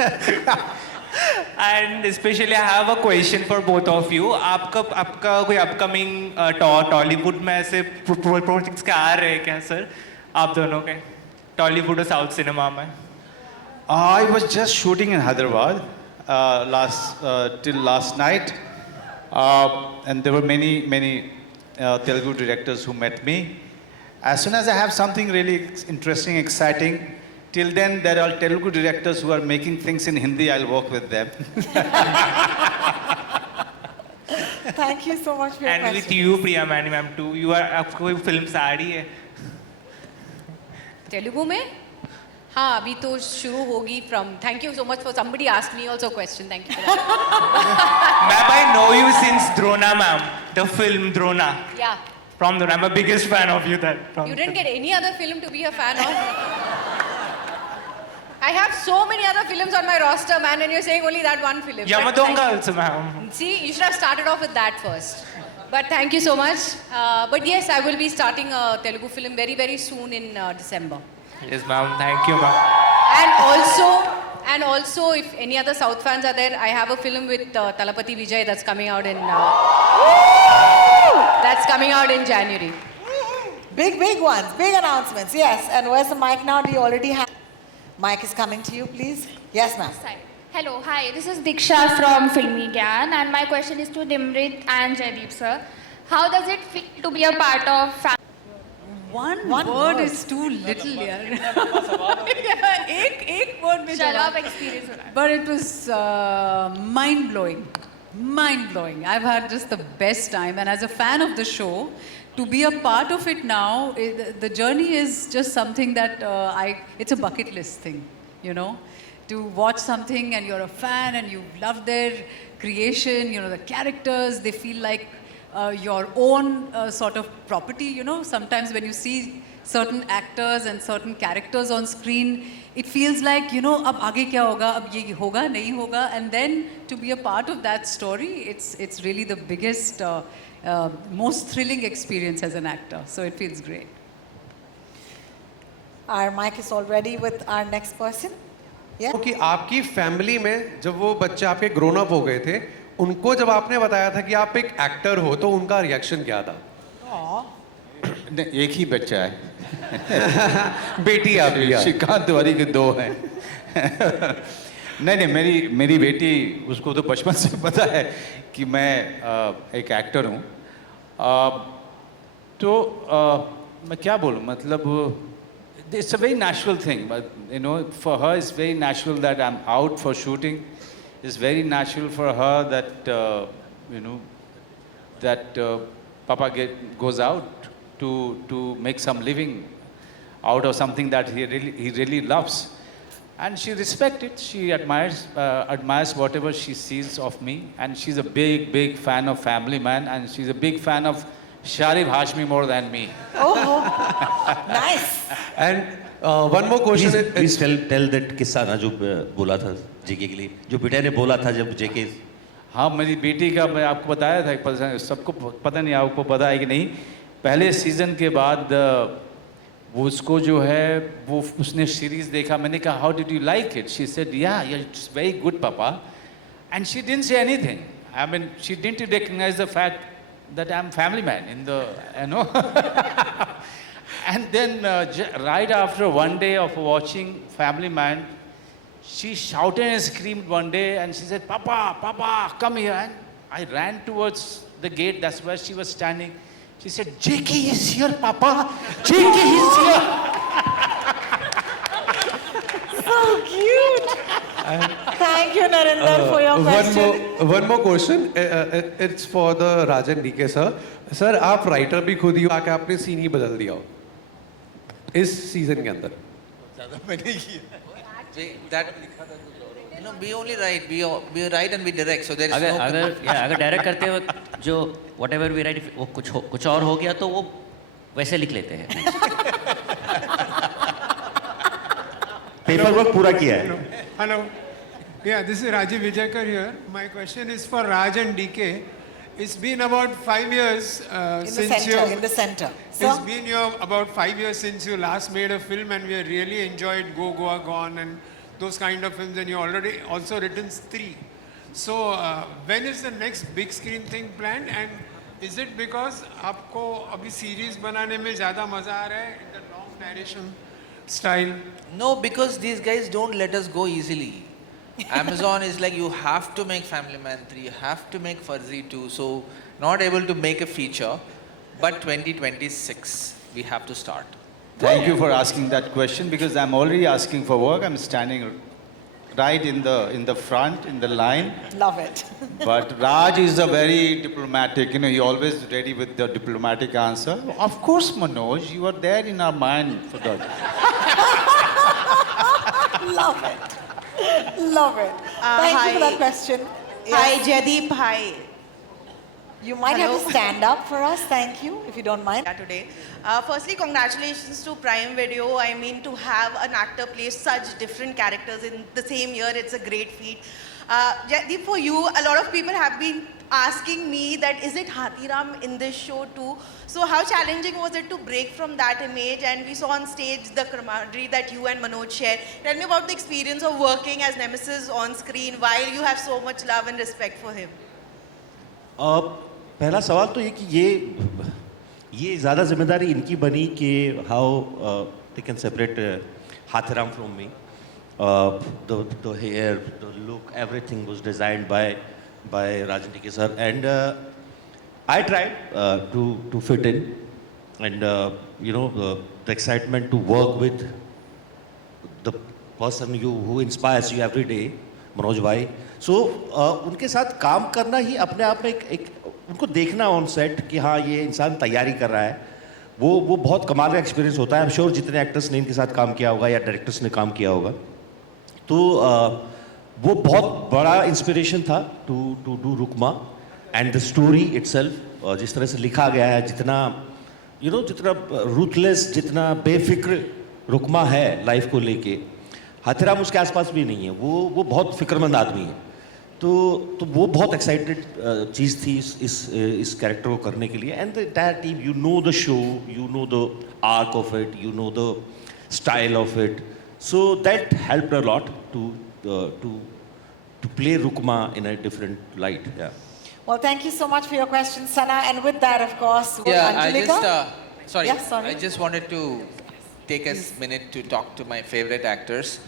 And especially I have a question for both of you. आपका कोई upcoming Tollywood में ऐसे projects क्या आ रहे हैं क्या, sir? आप दोनों के Tollywood और South cinema में? I was just shooting in Hyderabad till last night, and there were many Telugu directors who met me. As soon as I have something really interesting, exciting, till then there are Telugu directors who are making things in Hindi. I'll work with them. Thank you so much for your And question. with you, Priya ma'am too. You are आपको कोई films आ रही है? तेलुगु में हाँ अभी तो शुरू होगी from thank you so much for somebody asked me also a question, thank you for that. Ma'am, I know you since Drona ma'am, the film Drona. Yeah, From Drona, I'm a biggest fan of you. you didn't get any other film to be a fan of. I have so many other films on my roster, man, and you're saying only that one film. But Yamadonga also, ma'am. see, you should have started off with that first. But thank you so much. But yes, I will be starting a Telugu film very soon in December. Yes, ma'am. Thank you, ma'am. And also, if any other South fans are there, I have a film with Talapati Vijay that's coming out in January. Big ones, big announcements. Yes, and where's the mic now? Do you already have? Mic is coming to you, please. Yes, ma'am. Hello, hi. This is Diksha from Filmy Gyan, and my question is to Nimrit and Jaideep sir. How does it feel to be a part of family? One word is too little, yaar. एक word में चलो जवाब. आप experience हो रहा है. But it was mind-blowing. I've had just the best time, and as a fan of the show, to be a part of it now, the journey is just something that it's a bucket list thing, you know. To watch something and you're a fan and you love their creation, you know, the characters, they feel like your own sort of property, you know. Sometimes when you see certain actors and certain characters on screen, it feels like, you know, ab aage kya hoga, ab ye hoga, nahi hoga, and then to be a part of that story, it's really the biggest, most thrilling experience as an actor. So it feels great. Our mic is already with our next person. Yeah. कि आपकी family में जब वो बच्चे आपके grown up हो गए थे, उनको जब आपने बताया था कि आप एक एक्टर हो, तो उनका रिएक्शन क्या था? एक ही बच्चा है. बेटी आपकी है. श्रीकांत तिवारी के 2 हैं. नहीं, मेरी बेटी, उसको तो बचपन से पता है कि मैं एक एक्टर हूँ. तो मैं क्या बोलूँ, मतलब it's a very natural thing, but you know, for her it's very natural that I'm out for shooting. It's very natural for her that you know, that Papa goes out to make some living out of something that he really loves, and she respects it. She admires whatever she sees of me, and she's a big fan of Family Man, and she's a big fan of Sharif Hashmi more than me. Oh, nice. And one more question. Please tell that किस्सा ना जो बोला था जेके के लिए, जो बेटा ने बोला था जब जेके. हाँ, मेरी बेटी का मैं आपको बताया था, सबको पता नहीं, आपको पता है कि नहीं. पहले सीजन के बाद वो उसको जो है वो उसने सीरीज देखा. मैंने कहा how did you like it? She said yeah it's very good papa, and she didn't say anything. I mean she didn't recognise the fact that I'm Family Man in the, you know. And then right after one day of watching Family Man, she shouted and screamed one day and she said, Papa, Papa, come here. And I ran towards the gate, that's where she was standing. She said, JK is here, Papa. JK is here. So cute. Thank you, Narinder, for your question. one more question. It's for the Rajan DK sir. Sir आप writer भी खुद ही हो, आके आपने scene ही बदल दिया हो इस सीजन के अंदर. That, you know, we only write, we write and we direct, so there is no. अगर डायरेक्ट करते हो जो whatever we write वो कुछ और हो गया तो वो वैसे लिख लेते हैं. पेपर वर्क पूरा किया है. Hello. Yeah, this is Rajiv Vijayakar here. My question is for Raj and DK. It's been about 5 years since you... In the center. It's been about 5 years since you last made a film, and we have really enjoyed Go Goa Gone and those kind of films, and you already also written 3. So when is the next big screen thing planned, and is it because आपको अभी series बनाने में ज़्यादा मजा आ रहा है in the long narration style? No, because these guys don't let us go easily. Amazon is like, you have to make Family Man 3, you have to make Fuzzy 2, so not able to make a feature, but 2026 we have to start. Thank you for asking that question, because I'm already asking for work. I'm standing right in the front, in the line. Love it. But Raj is a very diplomatic, you know, he always ready with the diplomatic answer. Of course, Manoj, you are there in our mind for that. Love it. Love it. Thank you for that question. Hi, Jaideep. Hi. You might have to stand up for us, thank you, if you don't mind. Today. Firstly, congratulations to Prime Video. I mean, to have an actor play such different characters in the same year, it's a great feat. Jaideep, for you, a lot of people have been asking me that, is it Hathiram in this show too? So how challenging was it to break from that image? And we saw on stage the camaraderie that you and Manoj share. Tell me about the experience of working as Nemesis on screen while you have so much love and respect for him. पहला सवाल तो ये कि ये ज़्यादा जिम्मेदारी इनकी बनी कि how they can separate Hathiram from me. The hair, the look, everything was designed by Rajan DK sir, and I tried to fit in, and you know, the excitement to work with the person who inspires you every day, Manoj bhai. So उनके साथ काम करना ही अपने आप में एक उनको देखना ऑन सेट कि हाँ ये इंसान तैयारी कर रहा है, वो बहुत कमाल का एक्सपीरियंस होता है. आई एम श्योर जितने एक्टर्स ने इनके साथ काम किया होगा या डायरेक्टर्स ने काम किया होगा, तो वो बहुत बड़ा इंस्पिरेशन था to do Rukma. And the story itself, जिस तरह से लिखा गया है, जितना यू नो जितना रूथलेस, जितना बेफिक्र रुकमा है लाइफ को लेके, हाथीराम उसके आसपास भी नहीं है. वो बहुत फिक्रमंद आदमी है. तो वो बहुत एक्साइटेड चीज़ थी इस कैरेक्टर को करने के लिए. And the entire team, you know the show, you know the arc of it, you know the style of it. So that helped a lot to play Rukma in a different light. Yeah. Well, thank you so much for your question, Sana. And with that, of course, Angelika. I just wanted to take a minute to talk to my favorite actors.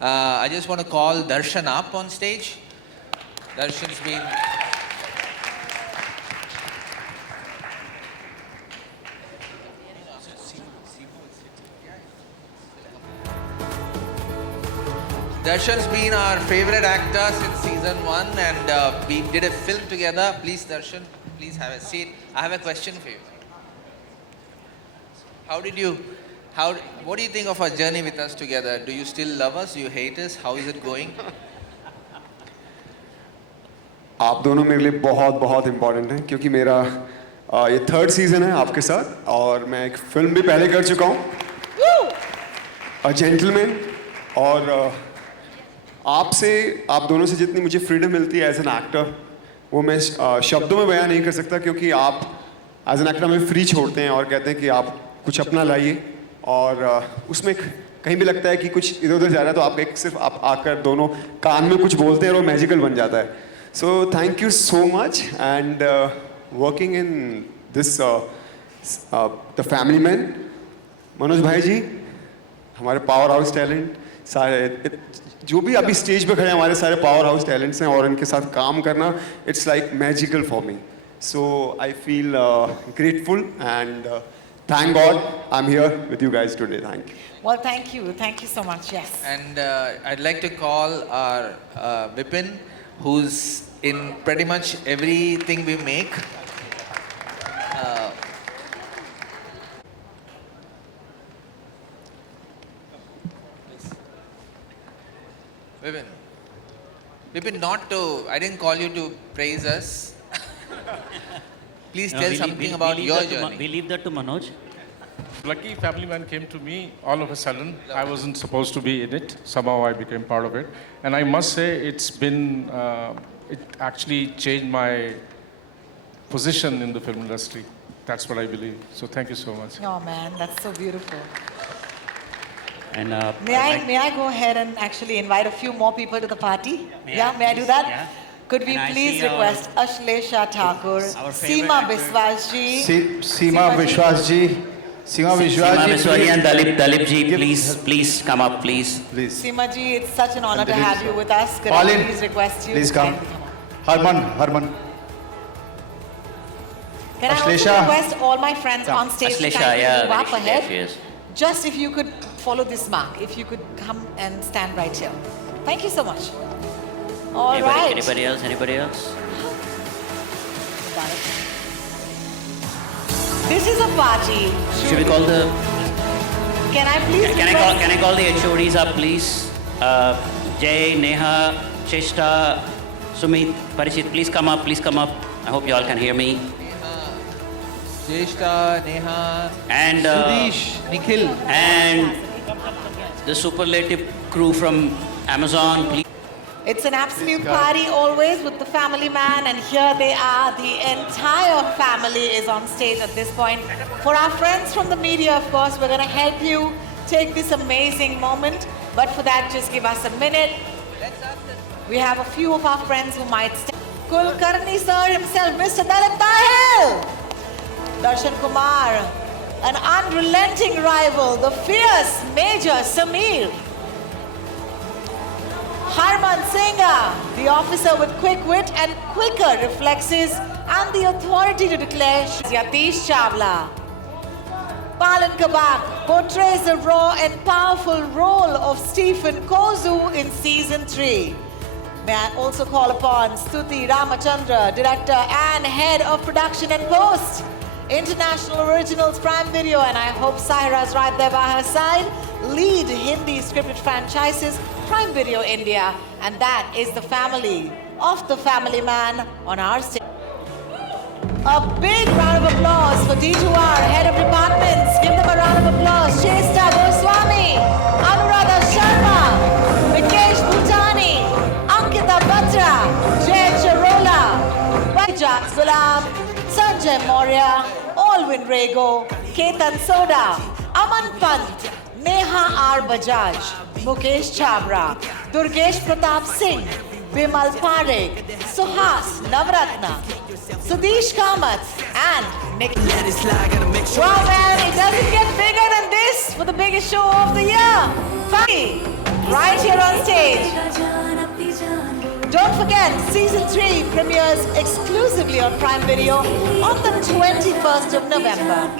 I just want to call Darshan up on stage. Darshan's been... Darshan's been our favorite actor since season 1, and we did a film together. Please, Darshan, please have a seat. I have a question for you. What do you think of our journey with us together? Do you still love us? Do you hate us? How is it going? आप दोनों मेरे लिए बहुत बहुत important हैं, क्योंकि मेरा ये 3rd सीज़न है आपके साथ, और मैं एक फिल्म भी पहले कर चुका हूँ, अ जेंटलमैन. और आप दोनों से जितनी मुझे फ्रीडम मिलती है एज एन एक्टर, वो मैं शब्दों में बयान नहीं कर सकता, क्योंकि आप एज एन एक्टर हमें फ्री छोड़ते हैं और कहते हैं कि आप कुछ अपना लाइए. और उसमें कहीं भी लगता है कि कुछ इधर उधर जा रहा है, तो आप सिर्फ आप आकर दोनों कान में कुछ बोलते हैं और वो मैजिकल बन जाता है. So thank you so much. And working in this the family man, Manoj भाई जी, हमारे पावर हाउस टैलेंट, सारे जो भी अभी स्टेज पे खड़े हैं हमारे सारे पावर हाउस टैलेंट्स हैं और इनके साथ काम करना it's like magical for me so I feel grateful and thank God I am here with you guys today thank you Well, thank you so much. Yes. And I'd like to call our Vipin, who's in pretty much everything we make. Vipin, I didn't call you to praise us. Please tell something about your journey. We leave that to Manoj. Lucky Family Man came to me all of a sudden. I wasn't supposed to be in it. Somehow I became part of it. And I must say it's been, it actually changed my position in the film industry. That's what I believe. So thank you so much. Oh man, that's so beautiful. And May I go ahead and actually invite a few more people to the party? May I do that? Yeah. Could we And I please see request Ashlesha Thakur, Seema Biswas ji, Seema Biswas ji. Seema Biswas ji and Dalip ji, please come up, please. Seema ji, it's such an honor to have you with us. Could I please request you? Please come. Harman. Can I also Ashlesha. request all my friends on stage to Ashlesha, kindly yeah, move up there ahead? she is. Just if you could follow this mark, if you could come and stand right here. Thank you so much. All right. Anybody else? Got it. This is a party. Should we call the... Can I please Can I call the HODs up, please? Jay, Neha, Cheshta, Sumit, Parishit, please come up. I hope you all can hear me. Cheshta, Neha, And Sudesh, Nikhil. And the superlative crew from Amazon, please. It's an absolute party always with the family man, and here they are. The entire family is on stage at this point. For our friends from the media, of course, we're going to help you take this amazing moment. But for that, just give us a minute. We have a few of our friends who might stay. Kulkarni sir himself, Mr. Dalip Tahil. Darshan Kumar, an unrelenting rival, the fierce Major Sameer. Harman Singha, the officer with quick wit and quicker reflexes and the authority to declare. Yatish Chawla. Palan Kabak portrays the raw and powerful role of Stephen Kozu in season 3. May I also call upon Stuti Ramachandra, director and head of production and post. International Originals Prime Video, and I hope Sahira's right there by her side. Lead Hindi scripted franchises, Prime Video India, and that is the family of the family man on our stage. A big round of applause for D2R, head of departments. Give them a round of applause. Cheshta Goswami, Anuradha Sharma, Vikesh Bhutani, Ankita Batra, Jay Charola, Vijay Gulam, Sanjay Maurya, Alwin Rego, Ketan Soda, Aman Pant, Neha R. Bajaj, Mukesh Chabra, Durgesh Pratap Singh, Bimal Parekh, Suhas Navratna, Sudesh Kamath, and Nick. Wow man, it doesn't get bigger than this for the biggest show of the year. Funny, right here on stage. Don't forget, season 3 premieres exclusively on Prime Video on the 21st of November.